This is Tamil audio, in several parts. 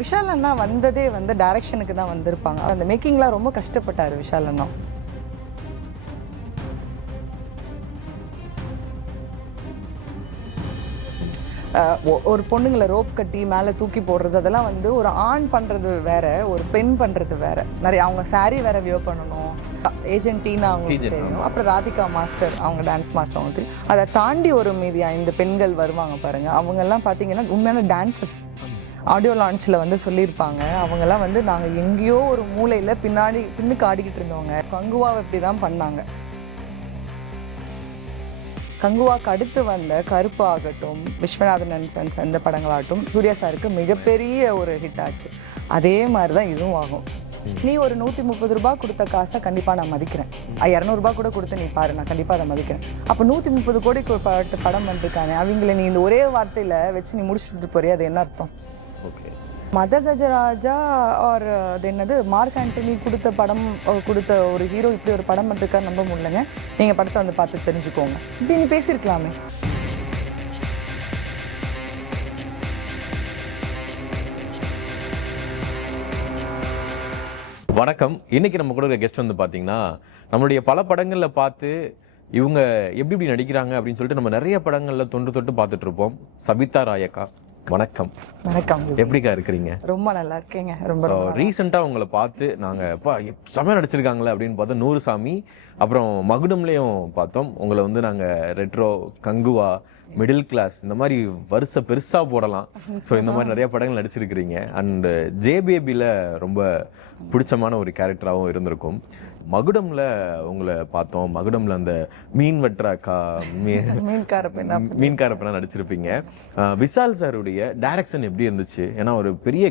விஷால் அண்ணா வந்ததே வந்து டைரக்ஷனுக்கு தான் வந்திருப்பாங்க. அந்த மேக்கிங்லாம் ரொம்ப கஷ்டப்பட்டார் விஷால் அண்ணா. ஒரு பொண்ணுங்களை ரோப் கட்டி மேலே தூக்கி போடுறது அதெல்லாம் வந்து ஒரு ஆண் பண்ணுறது வேற, ஒரு பெண் பண்ணுறது வேற. நிறைய அவங்க சாரீ வேற வியர் பண்ணணும். ஏஜென்ட் டீனா அவங்களுக்கு தெரியும், அப்புறம் ராதிகா மாஸ்டர் அவங்க டான்ஸ் மாஸ்டர் அவங்களுக்கு தெரியும். அதை தாண்டி ஒரு மீதியா இந்த பெண்கள் வருவாங்க பாருங்க, அவங்கெல்லாம் பார்த்தீங்கன்னா உண்மையான டான்சஸ். ஆடியோ லான்ச்சில் வந்து சொல்லியிருப்பாங்க, அவங்கெல்லாம் வந்து நாங்கள் எங்கேயோ ஒரு மூலையில் பின்னுக்கு ஆடிக்கிட்டு இருந்தவங்க. கங்குவாவை இப்படி தான் பண்ணாங்க. கங்குவாக்கு அடுத்து வந்த கருப்பு ஆகட்டும், விஸ்வநாதன் அண்ட் சன்ஸ் அந்த படங்களாகட்டும் சூர்யா சாருக்கு மிகப்பெரிய ஒரு ஹிட் ஆச்சு. அதே மாதிரி தான் இதுவும் ஆகும். நீ ஒரு 130 ரூபாய் கொடுத்த காசை கண்டிப்பாக நான் மதிக்கிறேன். 200 ரூபாய் கூட கொடுத்து நீ பாரு, நான் கண்டிப்பாக அதை மதிக்கிறேன். அப்போ 130 கோடிக்கு படம் பண்ணிருக்கானே, அவங்கள நீ இந்த ஒரே வார்த்தையில் வச்சு நீ முடிச்சுட்டு போறிய, அது என்ன அர்த்தம்? ஓகே, மதகஜராஜா ஆர் அது என்னது மார்க் ஆண்டனி கொடுத்த ஒரு ஹீரோ இப்படி ஒரு படம் பண்ணிருக்காரு நம்ப முடியலங்க. நீங்கள் படத்தை வந்து பார்த்து தெரிஞ்சுக்கோங்க. இப்படி நீ பேசியிருக்கலாமே. வணக்கம். இன்னைக்கு நம்ம கூட கெஸ்ட் வந்து பார்த்தீங்கன்னா, நம்மளுடைய பல படங்களில் பார்த்து இவங்க எப்படி நடிக்கிறாங்க அப்படின்னு சொல்லிட்டு நம்ம நிறைய படங்களில் தொட்டு பார்த்துட்டு இருப்போம். சபிதா ராயக்கா, வணக்கம். வணக்கம். எப்படிக்கா இருக்கிறீங்க? ரொம்ப நல்லா இருக்கேங்க. ரொம்ப ரீசெண்டாக உங்களை பார்த்து நாங்கள் செமையாக நடிச்சிருக்காங்களே அப்படின்னு பார்த்தோம். 100 சாமி, அப்புறம் மகுடம்லேயும் பார்த்தோம். உங்களை வந்து நாங்கள் ரெட்ரோ, கங்குவா, மிடில் கிளாஸ் இந்த மாதிரி வருஷம் பெருசாக போடலாம். ஸோ இந்த மாதிரி நிறைய படங்கள் நடிச்சிருக்கிறீங்க. அண்ட் ஜேபேபியில் ரொம்ப பிடிச்சமான ஒரு கேரக்டராகவும் இருந்திருக்கும். மகுடம்ல உங்களை பார்த்தோம். மகுடம்ல அந்த மீன் வெட்டுறாக்கா, மீன்கார பெண்ணா நடிச்சிருப்பீங்க. விஷால் சாருடைய டைரக்ஷன் எப்படி இருந்துச்சு? ஏன்னா ஒரு பெரிய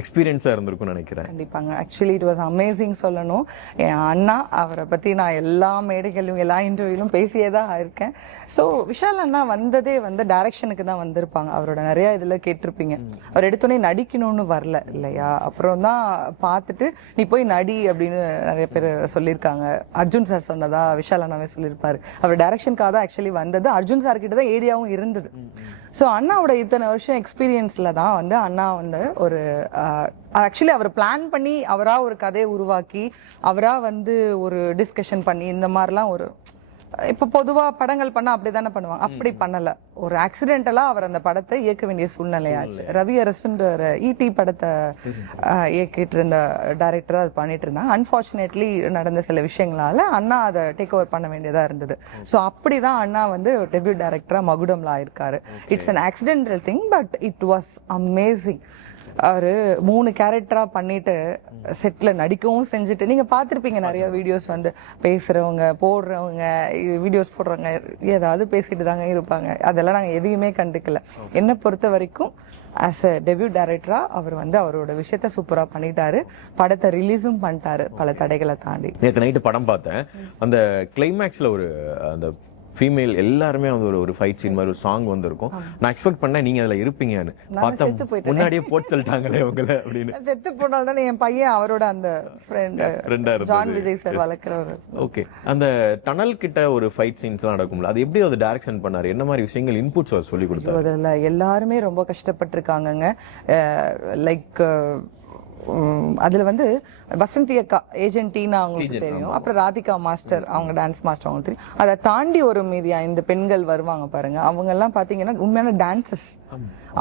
எக்ஸ்பீரியன்ஸா இருந்திருக்கும்னு நினைக்கிறேன். கண்டிப்பாங்க. ஆக்சுவலி இட் வாஸ் அமேசிங் சொல்லணும். என் அண்ணா அவரை பற்றி நான் எல்லா மேடைகளிலும் எல்லா இன்டர்வியூலும் பேசியே தான் இருக்கேன். ஸோ விஷால் அண்ணா வந்ததே வந்து டைரக்ஷனுக்கு தான் வந்திருப்பாங்க. அவரோட நிறைய இதில் கேட்டிருப்பீங்க. அவர் எடுத்தோடனே நடிக்கணும்னு வரல இல்லையா? அப்புறம் தான் பார்த்துட்டு நீ போய் நடி அப்படின்னு நிறைய பேர் சொல்லியிருக்காங்க. அர்ஜுன் சார் சொன்னதா விஷால் அண்ணாவே சொல்லியிருப்பாரு. அவர் டைரக்ஷனுக்காக தான் ஆக்சுவலி வந்தது. அர்ஜுன் சார் கிட்ட தான் ஏரியாவும் இருந்தது. ஸோ அண்ணாவோட இத்தனை வருஷம் எக்ஸ்பீரியன்ஸ்ல தான் வந்து அண்ணா வந்து ஒரு ஆக்சுவலி அவர் பிளான் பண்ணி அவராக ஒரு கதையை உருவாக்கி அவராக வந்து ஒரு டிஸ்கஷன் பண்ணி இந்த மாதிரிலாம் ஒரு இப்போ பொதுவாக படங்கள் பண்ணால் அப்படி தானே பண்ணுவாங்க. அப்படி பண்ணலை. ஒரு ஆக்சிடென்டலாக அவர் அந்த படத்தை இயக்க வேண்டிய சூழ்நிலையாச்சு. ரவி அரசுன்ற ஈடி படத்தை இயக்கிட்டு இருந்த டைரக்டராக அது பண்ணிட்டு இருந்தாங்க. அன்ஃபார்ச்சுனேட்லி நடந்த சில விஷயங்களால அண்ணா அதை டேக் ஓவர் பண்ண வேண்டியதாக இருந்தது. ஸோ அப்படி தான் அண்ணா வந்து டெபியூட் டைரக்டராக மகுடம்ல ஆயிருக்காரு. It's an accidental thing, but it was amazing. அவர் 3 கேரக்டராக பண்ணிட்டு செட்டில் நடிக்கவும் செஞ்சுட்டு, நீங்கள் பார்த்துருப்பீங்க நிறைய வீடியோஸ் வந்து பேசுகிறவங்க போடுறவங்க வீடியோஸ் போடுறவங்க ஏதாவது பேசிட்டு தாங்க இருப்பாங்க. அதெல்லாம் நாங்கள் எதையுமே கண்டுக்கல. என்னை பொறுத்த வரைக்கும் ஆஸ் அ டெபியூட் டைரக்டராக அவர் வந்து அவரோட விஷயத்த சூப்பராக பண்ணிட்டாரு. படத்தை ரிலீஸும் பண்ணிட்டாரு பல தடைகளை தாண்டி. நேற்று நைட்டு படம் பார்த்தேன். அந்த கிளைமேக்ஸில் ஒரு அந்த ஃபீமேல் எல்லாருமே வந்து ஒரு ஃபைட் சீன் மாதிரி ஒரு சாங் வந்திருக்கும். நான் எக்ஸ்பெக்ட் பண்ணேன் நீங்க அதுல இருப்பீங்கன்னு. பார்த்தா முன்னாடியே போட்டு தள்ளிட்டாங்களே உங்களை அப்படின்னு. செத்து போனால தான் என் பையன் அவரோட அந்த ஃப்ரெண்டா ஜான் விஜய் சார் வளர்க்குறவர். ஓகே, அந்த டனல் கிட்ட ஒரு ஃபைட் சீன்ஸ்லாம் நடக்கும்ல, அது எப்படி அதை டைரக்ஷன் பண்ணாரு? என்ன மாதிரி விஷயங்கள் இன்புட்ஸ் சொல்லி கொடுத்தாரு? அதில் எல்லாருமே ரொம்ப கஷ்டப்பட்டிருக்காங்கங்க. லைக் அதில் வந்து வசந்தி அக்கா ஏஜென்ட் டீனா அவங்களுக்கு தெரியும், அப்புறம் ராதிகா மாஸ்டர் அவங்க டான்ஸ் மாஸ்டர் அவங்களுக்கு தெரியும். அதை தாண்டி ஒரு மீதியா இந்த பெண்கள் வருவாங்க பாருங்க, அவங்கெல்லாம் பார்த்தீங்கன்னா உண்மையான டான்சஸ்.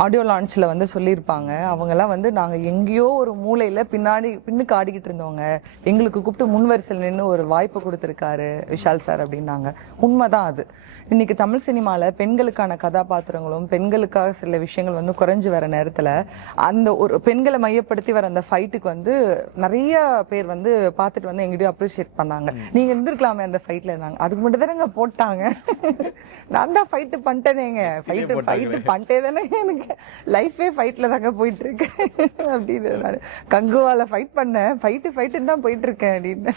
ஆடியோ லான்ச்சில் வந்து சொல்லியிருப்பாங்க, அவங்கெல்லாம் வந்து நாங்கள் எங்கேயோ ஒரு மூலையில் பின்னுக்கு ஆடிக்கிட்டு இருந்தவங்க, எங்களுக்கு கூப்பிட்டு முன்வரிசையில் நின்று ஒரு வாய்ப்பு கொடுத்துருக்காரு விஷால் சார் அப்படின்னாங்க. உண்மைதான் அது. இன்னைக்கு தமிழ் சினிமாவில் பெண்களுக்கான கதாபாத்திரங்களும் பெண்களுக்காக சில விஷயங்கள் வந்து குறைஞ்சி வர நேரத்தில் அந்த ஒரு பெண்களை மையப்படுத்தி வர அந்த ஃபைட்டுக்கு வந்து நிறைய பேர் வந்து பார்த்துட்டு வந்து எங்கிட்டயும் அப்ரிஷியேட் பண்ணாங்க. நீங்கள் இருந்திருக்கலாமே அந்த ஃபைட்டில். நாங்கள் அதுக்கு மட்டும் தானேங்க போட்டாங்க. நான் தான் ஃபைட்டு பண்ணிட்டேனேங்க. ஃபைட்டு பண்ணிட்டே தானே எனக்கு லைஃபே ஃபைட்ல தாங்க போயிட்டு இருக்கு அப்படின்னு. நான் கங்குவால ஃபைட் பண்ணேன், ஃபைட்டுன்னு தான் போயிட்டு இருக்கேன் அப்படின்னு.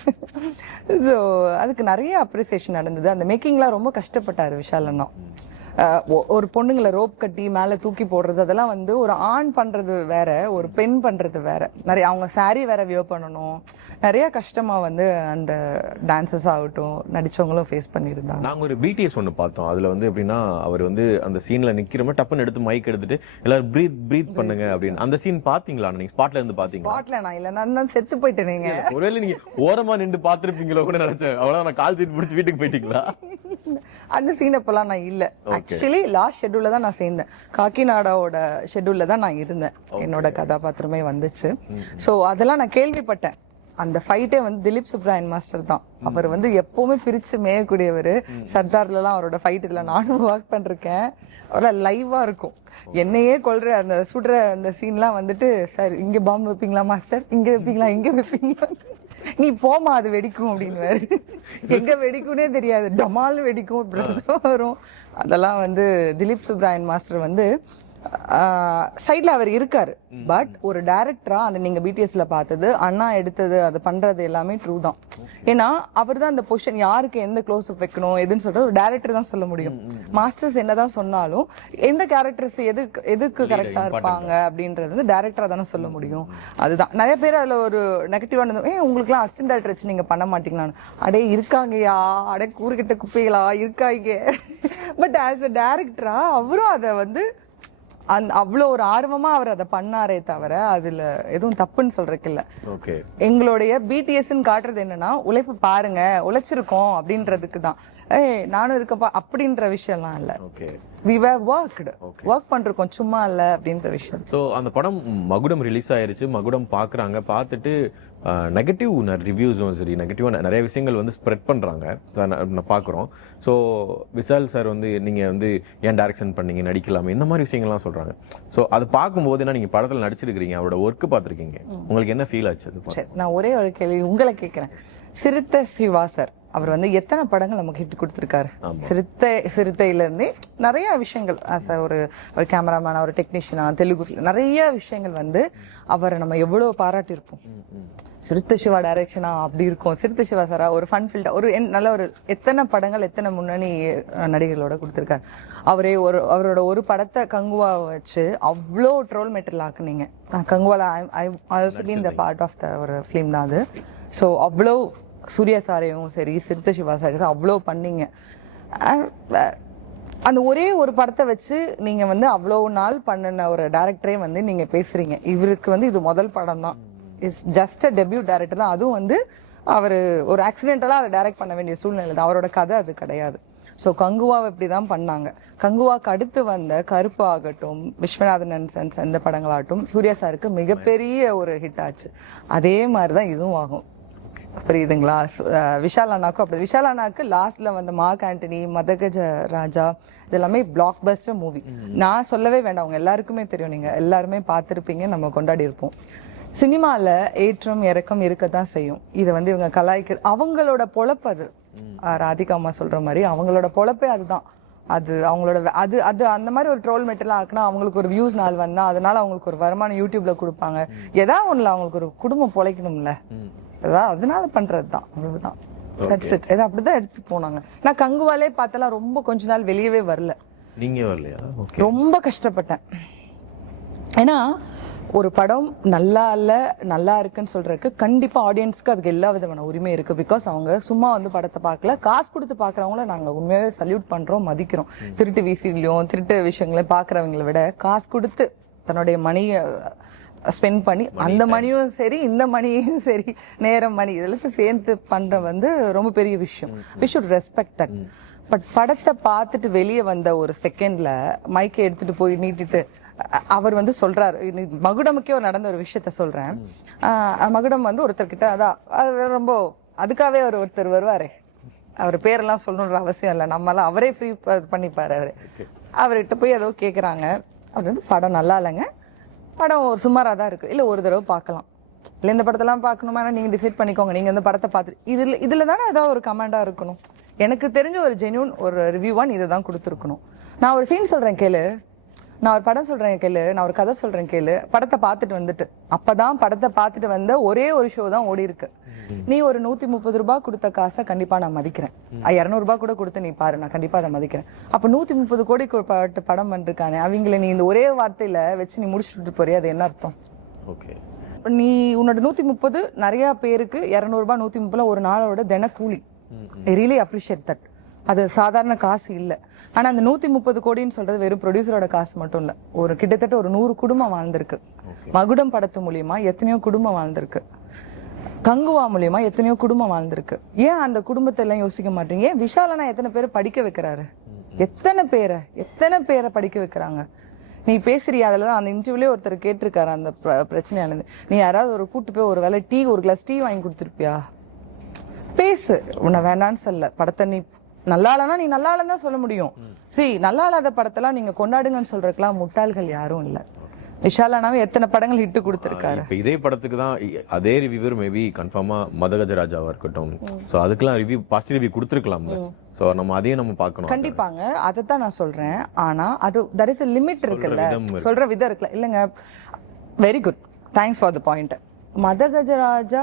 ஸோ அதுக்கு நிறைய அப்ரிசியேஷன் நடந்தது. அந்த மேக்கிங்லாம் ரொம்ப கஷ்டப்பட்டாரு விஷால் அண்ணா. ஒரு பொண்ணுங்களை ரோப் கட்டி மேலே தூக்கி போடுறது அதெல்லாம் வந்து ஒரு ஆண் பண்றது வேற, ஒரு பெண் பண்றது வேற. நிறைய அவங்க saree வேற வியர் பண்ணணும், நிறைய கஷ்டமா வந்து அந்த டான்சஸ் ஆகட்டும் நடிச்சவங்களும் ஃபேஸ் பண்ணியிருந்தாங்க. நாங்க ஒரு பிடிஎஸ் ஒன்று பார்த்தோம். அதுல வந்து எப்படின்னா அவர் வந்து அந்த சீன்ல நிக்கிறோமோ டப்புன்னு எடுத்து மைக் எடுத்துட்டு எல்லாரும் பிரீத் பண்ணுங்க அப்படின்னு அந்த சீன் பாத்தீங்களா? நீங்க ஸ்பாட்ல இருந்து பாத்தீங்களா? ஸ்பாட்ல நான் இல்ல, நான் தான் செத்து போயிட்டேன். நீங்க ஒருவேளை நீங்க ஓரமா நின்று பாத்துருப்பீங்களோ கூட நினைச்சேன். அவ்வளவு நான் கால் சீட் பிடிச்சி வீட்டுக்கு போயிட்டீங்களா? அந்த சீன் அப்பெல்லாம் நான் இல்ல. ஆக்சுவலி லாஸ்ட் ஷெட்யூல்ல தான் நான் சேர்ந்தேன். காக்கிநாடாவோட ஷெட்யூல்ல தான் நான் இருந்தேன். என்னோட கதாபாத்திரமே வந்துச்சு. சோ அதெல்லாம் நான் கேள்விப்பட்டேன். அந்த ஃபைட்டே வந்து திலீப் சுப்ராயன் மாஸ்டர் தான். அவர் வந்து எப்பவுமே பிரிச்சு மேயக்கூடியவர். சர்தார்லாம் அவரோட ஃபைட் இதுல நானும் ஒர்க் பண்ணிருக்கேன். அவரால் லைவா இருக்கும். என்னையே கொல்ற அந்த சுடுற அந்த சீன்லாம் வந்துட்டு, சார் இங்க பாம்பு வைப்பீங்களா மாஸ்டர், இங்க வைப்பீங்களா, இங்க வைப்பீங்களா, நீ போமா அது வெடிக்கும் அப்படின்னு. எங்க வெடிக்கும்னே தெரியாது, டமால் வெடிக்கும் இப்படிதான் வரும். அதெல்லாம் வந்து திலீப் சுப்ராயன் மாஸ்டர் வந்து சைட்ல அவர் இருக்காரு. பட் ஒரு டைரக்டரா அந்த நீங்க பிடிஎஸ்ல பார்த்தது, அண்ணா எடுத்தது, அது பண்றது எல்லாமே ட்ரூ தான். ஏன்னா அவர் தான் அந்த பொசிஷன், யாருக்கு எந்த க்ளோஸ் அப் வைக்கணும் எதுன்னு சொல்றது ஒரு டைரக்டர் தான் சொல்ல முடியும். மாஸ்டர்ஸ் என்னதான் சொன்னாலும் எந்த கேரக்டர்ஸ் எதுக்கு கரெக்டா இருப்பாங்க அப்படின்றது வந்து டைரக்டரா தானே சொல்ல முடியும். அதுதான் நிறைய பேர் அதுல ஒரு நெகட்டிவானது, உங்களுக்கு எல்லாம் அசிஸ்டன்ட் டைரக்டர் வச்சு நீங்க பண்ண மாட்டீங்களான்னு. அடே இருக்காங்கயா, அடே கூறுகிட்ட குப்பைகளா இருக்காங்க. பட் ஆஸ் அ டைரக்டரா அவரும் அதை வந்து அவ்வளோ ஒரு ஆர்வமா அவர் அதை பண்ணாரே தவிர அதுல எதுவும் தப்புன்னு சொல்றதுக்கு இல்ல. எங்களுடைய பிடிஎஸ்ன்னு காட்டுறது என்னன்னா, உழைப்பு பாருங்க, உழைச்சிருக்கோம் அப்படின்றதுக்கு தான். நானும் இருக்கப்பா அப்படின்ற விஷயம்லாம் இல்ல. we were worked, ஒர்க் பண்றோம், சும்மா இல்ல அப்படின்ற விஷயம். ஸோ அந்த படம் மகுடம் ரிலீஸ் ஆயிருச்சு. மகுடம் பாக்குறாங்க, பார்த்துட்டு நெகட்டிவ் ரிவ்யூஸும் சரி, நெகட்டிவான நிறைய விஷயங்கள் வந்து ஸ்ப்ரெட் பண்றாங்க. நான் பார்க்குறோம். ஸோ விஷால் சார் வந்து நீங்க வந்து ஏன் டைரக்ஷன் பண்ணீங்க, நடிக்கலாமே, இந்த மாதிரி விஷயங்கள்லாம் சொல்றாங்க. ஸோ அது பார்க்கும்போது என்ன, நீங்க படத்துல நடிச்சிருக்கீங்க, அவரோட ஒர்க் பார்த்துருக்கீங்க, உங்களுக்கு என்ன ஃபீல் ஆச்சு? நான் ஒரே ஒரு கேள்வி உங்களை கேட்கிறேன். சிறுத்தை சிவா சார் அவர் வந்து எத்தனை படங்கள் நமக்கு ஹிட் கொடுத்துருக்காரு. சிறுத்தையில இருந்தே நிறைய விஷயங்கள் ஒரு கேமராமேனா, ஒரு டெக்னீஷியனா, தெலுங்கு நிறைய விஷயங்கள் வந்து அவரை நம்ம எவ்வளவு பாராட்டியிருப்போம். சிறுத்தை சிவா டைரக்ஷனா அப்படி இருக்கும், சிறுத்தை சிவா சாரா ஒரு ஃபன் ஃபீல்டா ஒரு நல்ல ஒரு எத்தனை படங்கள் எத்தனை முன்னணி நடிகர்களோட கொடுத்துருக்காரு. அவரோட ஒரு படத்தை கங்குவா வச்சு அவ்வளோ ட்ரோல் மெட்டீரியல் ஆக்குனீங்க. கங்குவால இந்த பார்ட் ஆஃப் த ஒரு ஃபிலிம் தான் அது. ஸோ அவ்வளோ சூர்யா சாரையும் சரி, சிறுத்தை சிவா சாரையும் அவ்வளோ பண்ணீங்க. அந்த ஒரே ஒரு படத்தை வச்சு நீங்க வந்து அவ்வளோ நாள் பண்ணின ஒரு டைரக்டரே வந்து நீங்க பேசுறீங்க. இவருக்கு வந்து இது முதல் படம் தான், it's just a debut director தான். அதுவும் வந்து அவர் ஒரு ஆக்சிடென்டலாக அதை டைரக்ட் பண்ண வேண்டிய சூழ்நிலை தான். அவரோட கதை அது கிடையாது. ஸோ கங்குவாவை இப்படி தான் பண்ணாங்க. கங்குவாக்கு அடுத்து வந்த கருப்பு ஆகட்டும், விஸ்வநாதன் அண்ட் சன்ஸ் இந்த படங்களாகட்டும் சூர்யா சாருக்கு மிகப்பெரிய ஒரு ஹிட் ஆச்சு. அதே மாதிரி தான் இதுவும் ஆகும். புரியுதுங்களா? விஷால் அண்ணாக்கும் அப்படி. விஷால் அண்ணாக்கு லாஸ்ட்ல வந்த மார்க் ஆண்டனி, மதகஜ ராஜா இதெல்லாமே பிளாக் பஸ்டர் மூவி. நான் சொல்லவே வேண்டாம், அவங்க எல்லாருக்குமே தெரியும், நீங்க எல்லாருமே பார்த்துருப்பீங்க, நம்ம கொண்டாடி இருப்போம். சினிமால ஏற்றம் இறக்கம் இருக்கத்தான் செய்யும். இதை வந்து இவங்க கலாய்க்க அவங்களோட பொழப்பு அது. ராதிகா அம்மா சொல்ற மாதிரி அவங்களோட பொழப்பே அதுதான். அது அவங்களோட அது அந்த மாதிரி ஒரு ட்ரோல் மெட்டீரியல் ஆக்குனா அவங்களுக்கு ஒரு வியூஸ் நாள் வந்தா அதனால அவங்களுக்கு ஒரு வருமானம் யூடியூப்ல கொடுப்பாங்க. ஏதாவது ஒண்ணுல அவங்களுக்கு ஒரு குடும்பம் பொழைக்கணும்ல, அதனால பண்றதுதான். அவ்வளவுதான். அப்படிதான் எடுத்து போனாங்க. நான் கங்குவாலே பார்த்தலாம் ரொம்ப கொஞ்ச நாள் வெளியவே வரல. நீங்க வரலையா? ரொம்ப கஷ்டப்பட்டேன். ஏன்னா ஒரு படம் நல்லா இல்ல நல்லா இருக்குன்னு சொல்றதுக்கு கண்டிப்பா ஆடியன்ஸ்க்கு அதுக்கு எல்லா விதமான உரிமை இருக்கு. பிகாஸ் அவங்க சும்மா வந்து படத்தை பார்க்கல, காசு கொடுத்து பாக்குறவங்கள நாங்க உண்மையாவே சல்யூட் பண்றோம், மதிக்கிறோம். திருட்டு விசிலையும் திருட்டு விஷயங்களையும் பாக்குறவங்களை விட காசு கொடுத்து தன்னுடைய மணியை ஸ்பெண்ட் பண்ணி அந்த மணியும் சரி இந்த மணியும் சரி நேரம் மணி இதெல்லாம் சேர்ந்து பண்ற வந்து ரொம்ப பெரிய விஷயம். We should respect that. But படத்தை பார்த்துட்டு வெளியே வந்த ஒரு செகண்ட்ல மைக்கை எடுத்துட்டு போய் நீட்டிட்டு அவர் வந்து சொல்றாரு. மகுடமுக்கே ஒரு நடந்த ஒரு விஷயத்த சொல்றேன். மகுடம் வந்து ஒருத்தர்கிட்ட அது ரொம்ப அதுக்காகவே ஒருத்தர் வருவாரு, அவர் பேரெல்லாம் சொல்லணுன்ற அவசியம் இல்லை, நம்மளாம் அவரே ஃப்ரீ பண்ணிப்பாரு. அவர்கிட்ட போய் ஏதோ கேட்குறாங்க. அவர் வந்து படம் நல்லா இல்லைங்க, படம் ஒரு சுமாராக தான் இருக்கு, இல்லை ஒரு தடவை பார்க்கலாம், இல்லை இந்த படத்தெல்லாம் பார்க்கணுமா நீங்கள் டிசைட் பண்ணிக்கோங்க, நீங்கள் இந்த படத்தை பார்த்துட்டு இதில் தானே ஏதாவது ஒரு கமெண்டாக இருக்கணும். எனக்கு தெரிஞ்ச ஒரு ஜென்யூன் ஒரு ரிவ்யூவான் இதை தான் கொடுத்துருக்கணும். நான் ஒரு சீன் சொல்கிறேன் கேளு. நான் ஒரு படம் சொல்றேன் கேளு, நான் ஒரு கதை சொல்றேன் கேளு. படத்தை பார்த்துட்டு வந்துட்டு அப்பதான் படத்தை பார்த்துட்டு வந்த ஒரே ஒரு ஷோ தான் ஓடி இருக்கு. நீ ஒரு 130 ரூபாய் கொடுத்த காசை கண்டிப்பா நான் மதிக்கிறேன். 200 ரூபாய் கூட கொடுத்து நீ பாரு, நான் கண்டிப்பா அதை மதிக்கிறேன். அப்ப 130 கோடி படம் பண்ணிருக்கானே, அவங்கள நீ இந்த ஒரே வார்த்தையில வச்சு நீ முடிச்சுட்டு போறிய, அது என்ன அர்த்தம்? ஓகே, நீ உன்னோட 130 நிறைய பேருக்கு 200 ரூபாய் 130 ஒரு நாளோட தின கூலி. I really appreciate that. அது சாதாரண காசு இல்ல. ஆனா அந்த 130 கோடின்னு சொல்றது வெறும் ப்ரொடியூசரோட காசு மட்டும் இல்ல. ஒரு கிட்டத்தட்ட ஒரு 100 குடும்பம் வாழ்ந்திருக்கு. மகுடம் படத்து மூலியமா எத்தனையோ குடும்பம் வாழ்ந்திருக்கு. கங்குவா மூலியமா எத்தனையோ குடும்பம் வாழ்ந்திருக்கு. ஏன் அந்த குடும்பத்தை எல்லாம் யோசிக்க மாட்டீங்க? ஏன் விஷாலனா எத்தனை பேரை படிக்க வைக்கிறாரு? எத்தனை பேரை படிக்க வைக்கிறாங்க? நீ பேசுறியா? அதுலதான் அந்த இன்டர்வியூலயே ஒருத்தர் கேட்டிருக்காரு அந்த பிரச்சனையானது. நீ யாராவது ஒரு கூட்டு போய் ஒரு வேளை ஒரு கிளாஸ் டீ வாங்கி கொடுத்துருப்பியா? பேசு, உன்னை வேண்டான்னு சொல்ல. படத்தை நீ நல்லா இல்லைன்னா நீ நல்லா இல்லைன்னு தான் சொல்ல முடியும். சரி, நல்லா இல்லாத படத்தெல்லாம் நீங்க கொண்டாடுங்கன்னு சொல்றதுக்கெல்லாம் முட்டாள்கள் யாரும் இல்லை. விஷாலானாவே எத்தனை படங்கள் ஹிட் கொடுத்திருக்காரு. இப்போ இதே படத்துக்கு தான் அதே ரிவ்யூவர் மேபி கன்ஃபார்மா மதகஜராஜாவா இருக்கட்டும், ஸோ அதுக்கெல்லாம் ரிவ்யூ பாசிட்டிவ் ரிவ்யூ கொடுத்துருக்கலாம்ல. ஸோ நம்ம அதையும் நம்ம பார்க்கணும். கண்டிப்பாங்க, அதை தான் நான் சொல்றேன். ஆனா அது there is a limit இருக்குல்ல, சொல்ற விதம் இருக்குல்ல. இல்லைங்க, very good, thanks for the point. Madhagajaraja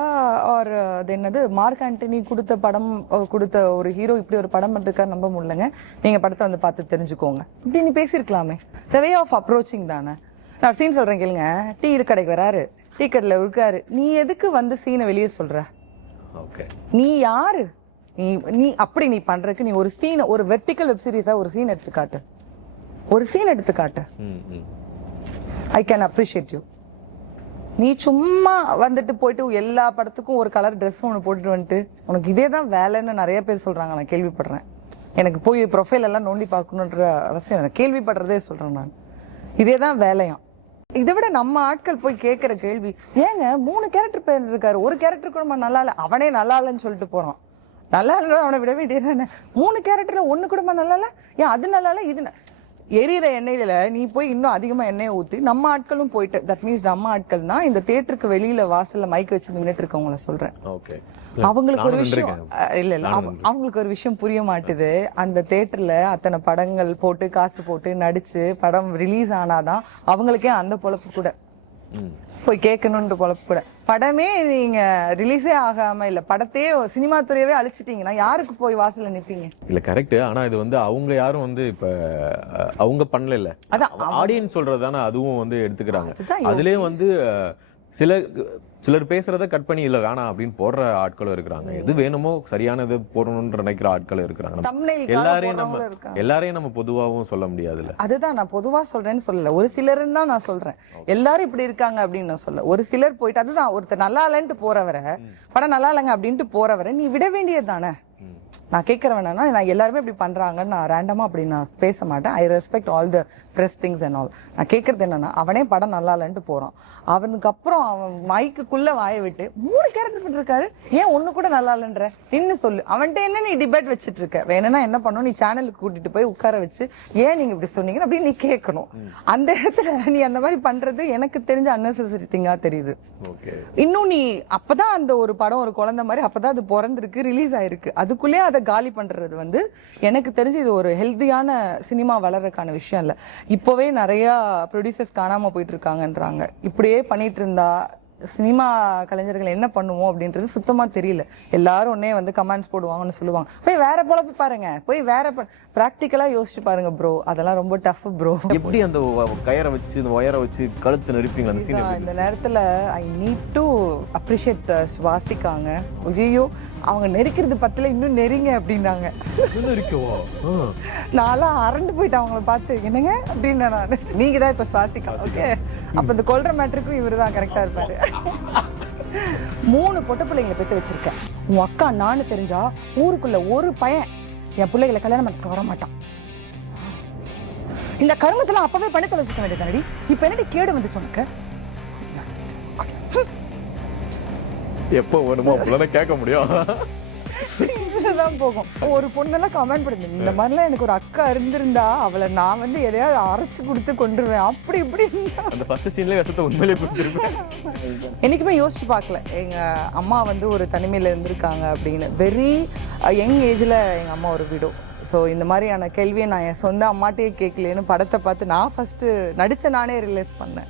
ஆர் அது என்னது மார்க் ஆண்டனி கொடுத்த படம், கொடுத்த ஒரு ஹீரோ இப்படி ஒரு படம் பண்ணிருக்காரு, நம்ப முடியலங்க. நீங்க படத்தை வந்து பார்த்து தெரிஞ்சுக்கோங்க. இப்படி நீ பேசியிருக்கலாமே. த வே ஆஃப் அப்ரோச்சிங் தானே. நான் சீன் சொல்றேன் கேளுங்க. டீ கடைக்கு வராரு, டீ கடையில் இருக்காரு. நீ எதுக்கு வந்து சீனை வெளியே சொல்ற? நீ யாரு? நீ அப்படி நீ பண்றதுக்கு நீ ஒரு சீன், ஒரு வெர்டிக்கல் வெப் சீரிஸா ஒரு சீன் எடுத்துக்காட்டு, ஐ கேன் அப்ரிஷியேட் யூ. நீ சும்மா வந்துட்டு போயிட்டு எல்லா படத்துக்கும் ஒரு கலர் ட்ரெஸ் ஒன்று போட்டுட்டு வந்துட்டு உனக்கு இதே தான் வேலைன்னு நிறைய பேர் சொல்றாங்க. நான் கேள்விப்படுறேன். எனக்கு போய் ப்ரொஃபைல் எல்லாம் நோண்டி பார்க்கணுன்ற அவசியம் இல்லை, கேள்விப்படுறதே சொல்றேன் நான். இதே தான் வேலையாம். இதை விட நம்ம ஆட்கள் போய் கேட்கிற கேள்வி, ஏங்க 3 கேரக்டர் பேர் இருக்காரு, ஒரு கேரக்டர் கூட நல்லா இல்லை, அவனே நல்லா இல்லைன்னு சொல்லிட்டு போறான். நல்லா இல்லைன்னு அவனை விட வேண்டியதானே. 3 கேரக்டர்ல 1 கூட நல்லா இல்லை, ஏன் அது நல்லா இல்லை, இது எரியிற எண்ணெயில நீ போய் இன்னும் அதிகமா எண்ணெயை ஊத்தி நம்ம ஆட்களும் போயிட்டு, தட் மீன்ஸ் நம்ம ஆட்கள்னா இந்த தியேட்டருக்கு வெளியில வாசல்ல மைக் வச்சு நின்னுட்டு இருக்கவங்கள சொல்றேன். அவங்களுக்கு ஒரு விஷயம் அவங்களுக்கு ஒரு விஷயம் புரிய மாட்டுது. அந்த தியேட்டர்ல அத்தனை படங்கள் போட்டு காசு போட்டு நடிச்சு படம் ரிலீஸ் ஆனாதான் அவங்களுக்கே அந்த பொழப்பு கூட போய் கேட்கணுன்ற பொழப்பு கூட. படமே நீங்க ரிலீஸே ஆகாம இல்ல, படத்தையே சினிமா துறையவே அழிச்சிட்டீங்கன்னா யாருக்கு போய் வாசல்ல நிப்பீங்க? இல்ல கரெக்ட். ஆனா இது வந்து அவங்க யாரும் வந்து இப்ப அவங்க பண்ணல இல்ல, ஆடியன்ஸ் சொல்றதுதானே அதுவும் வந்து எடுத்துக்கிறாங்க. அதுலயே வந்து சிலர் பேசுறத கட் பண்ணி இல்ல வேணாம் அப்படின்னு போடுற ஆட்களும் இருக்கிறாங்க. எது வேணுமோ சரியானது போடணும்னு நினைக்கிற ஆட்களும் இருக்கிறாங்க. எல்லாரையும் நம்ம பொதுவாகவும் சொல்ல முடியாதுல்ல. அதுதான் நான் பொதுவா சொல்றேன்னு சொல்லல, ஒரு சிலருன்னு தான் நான் சொல்றேன். எல்லாரும் இப்படி இருக்காங்க அப்படின்னு நான் சொல்ல. ஒரு சிலர் போயிட்டு, அதுதான் ஒருத்தர் நல்லா இல்லைன்ட்டு போறவரை, படம் நல்லா இல்லைங்க அப்படின்ட்டு போறவரை நீ விட வேண்டியது தானே. நான் கேட்கறேன், நான் எல்லாருமே இப்படி பண்றாங்கன்னு நான் ரேண்டமா அப்படி நான் பேச மாட்டேன். I respect all the press things and all. நான் கேட்கறது என்னன்னா, அவனே படம் நல்லா இல்லைன்ட்டு போறான், அவனுக்கு அப்புறம் அவன் மைக்குள்ள வாய விட்டு 3 கேரக்டர் பண்ணிருக்காரு, ஏன் 1 கூட நல்லா இல்லைன்ற நின்னு சொல்லு. அவன்கிட்ட என்ன நீ டிபேட் வச்சிட்டு இருக்க? வேணும்னா என்ன பண்ணும், நீ சேனலுக்கு கூட்டிட்டு போய் உட்கார வச்சு ஏன் நீங்க இப்படி சொன்னீங்க அப்படின்னு நீ கேட்கணும். அந்த இடத்துல நீ அந்த மாதிரி பண்றது எனக்கு தெரிஞ்ச அன்னெசரி திங்கா தெரியுது. இன்னும் நீ அப்பதான் அந்த ஒரு படம் ஒரு குழந்தை மாதிரி அப்பதான் அது பிறந்திருக்கு, ரிலீஸ் ஆயிருக்கு, அதுக்குள்ளே அதை காலி பண்றது வந்து எனக்கு தெரிஞ்சு இது ஒரு ஹெல்தியான சினிமா வளர்றதுக்கான விஷயம் இல்ல. இப்பவே நிறைய ப்ரொடியூசர்ஸ் காணாம போயிட்டு இருக்காங்கன்றாங்க. இப்படியே பண்ணிட்டு இருந்தா சினிமா கலைஞர்கள் என்ன பண்ணுவோம் அப்படின்றது சுத்தமா தெரியல. எல்லாரும் ஒன்னே வந்து கமெண்ட்ஸ் போடுவாங்கன்னு சொல்லுவாங்க. போய் வேற பொழப்பு பாருங்க, போய் வேற பிராக்டிக்கலா யோசிச்சு பாருங்க ப்ரோ. அதெல்லாம் ரொம்ப டஃப் ப்ரோ. எப்படி அந்த கயரை வச்சு இந்த ஒயரை வச்சு கழுத்து நெரிப்பீங்க அந்த சீன்? இந்த நேரத்துல ஐ நீட் டு அப்ரிஷியேட் சுவாசிக்காங்க. ஐயோ அவங்க நெரிக்கிறது பத்துல இன்னும் நெரிங்க அப்படின்னாங்க. நான்லாம் அரண்டு போயிட்டு அவங்கள பார்த்து என்னங்க அப்படின்னா நான். நீங்க தான் இப்ப சுவாசிக்கா. ஓகே, அப்ப இந்த கொல்ற மேட்டருக்கும் இவரு தான் கரெக்டா இருப்பாரு. 3 பொட்ட பிள்ளைங்களை பெற்று வச்சிருக்கேன். உன் அக்கா நானு தெரிஞ்சா ஊருக்குள்ள ஒரு பையன் என் பிள்ளைகளை கல்யாணம் பண்ண வர மாட்டான். இந்த கருமத்தெல்லாம் அப்பவே பண்ணி தொலைச்சிக்க வேண்டியதானடி. இப்ப என்னடி கேடு வந்து சொன்னக்கு? எப்போ வேணுமோ அப்பதான் கேட்க முடியும். தான் போகும். ஒரு பொண்ணெல்லாம் கமெண்ட் பண்ணுது, இந்த மாதிரிலாம் எனக்கு ஒரு அக்கா இருந்திருந்தா அவளை நான் வந்து எதையாவது அரைச்சு கொடுத்து கொண்டுருவேன் அப்படி இப்படி. அந்த ஃபர்ஸ்ட் சீன்ல விஷத்தை உண்மையிலே கொடுத்துருப்பேன். என்னைக்குமே யோசிச்சு பார்க்கல எங்க அம்மா வந்து ஒரு தனிமையில இருந்திருக்காங்க அப்படின்னு. வெரி யங் ஏஜ்ல எங்க அம்மா ஒரு விடோ. ஸோ இந்த மாதிரியான கேள்வியை நான் என் சொந்த அம்மாட்டையே கேட்கலேன்னு படத்தை பார்த்து நான் ஃபஸ்ட்டு நடித்த நானே ரியலைஸ் பண்ணேன்.